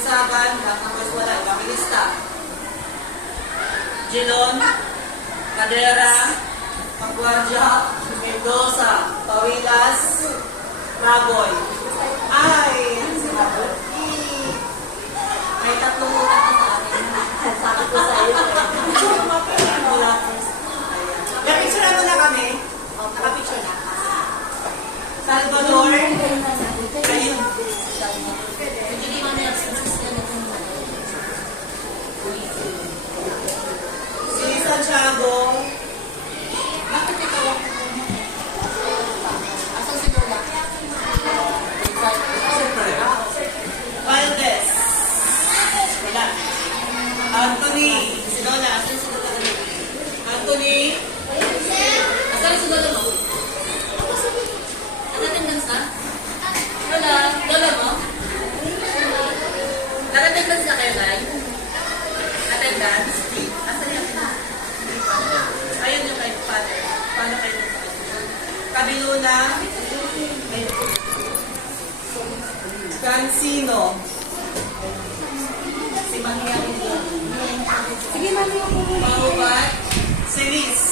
Ginsaban, lahat ng boys wala, Evangelista. Gilon, Cadera, Pagguardia, Mendoza, Pawilas, Raboy. Ay, si Raboy. May tatlong utak na sa akin. Sabi ko sa iyo. Nakapicture na muna kami. Nakapicture na. Salvador. Ayun. Si Santiago. Bakit ikaw? Asan si Lola? Valdez. Wala. Anthony. Si Lola. Asan si Lola? Anthony. Asan si Lola mo? Nag-attendance na? Lola. Lola mo? Nag-attendance na kayo, Nay? Attendance? Asan yung ayun yung kay Father. Paano kayo nagpapagod? Kabiluna. Cancino. Si Mangyang. Sige, Mangyang. Mahubat. Si Liz.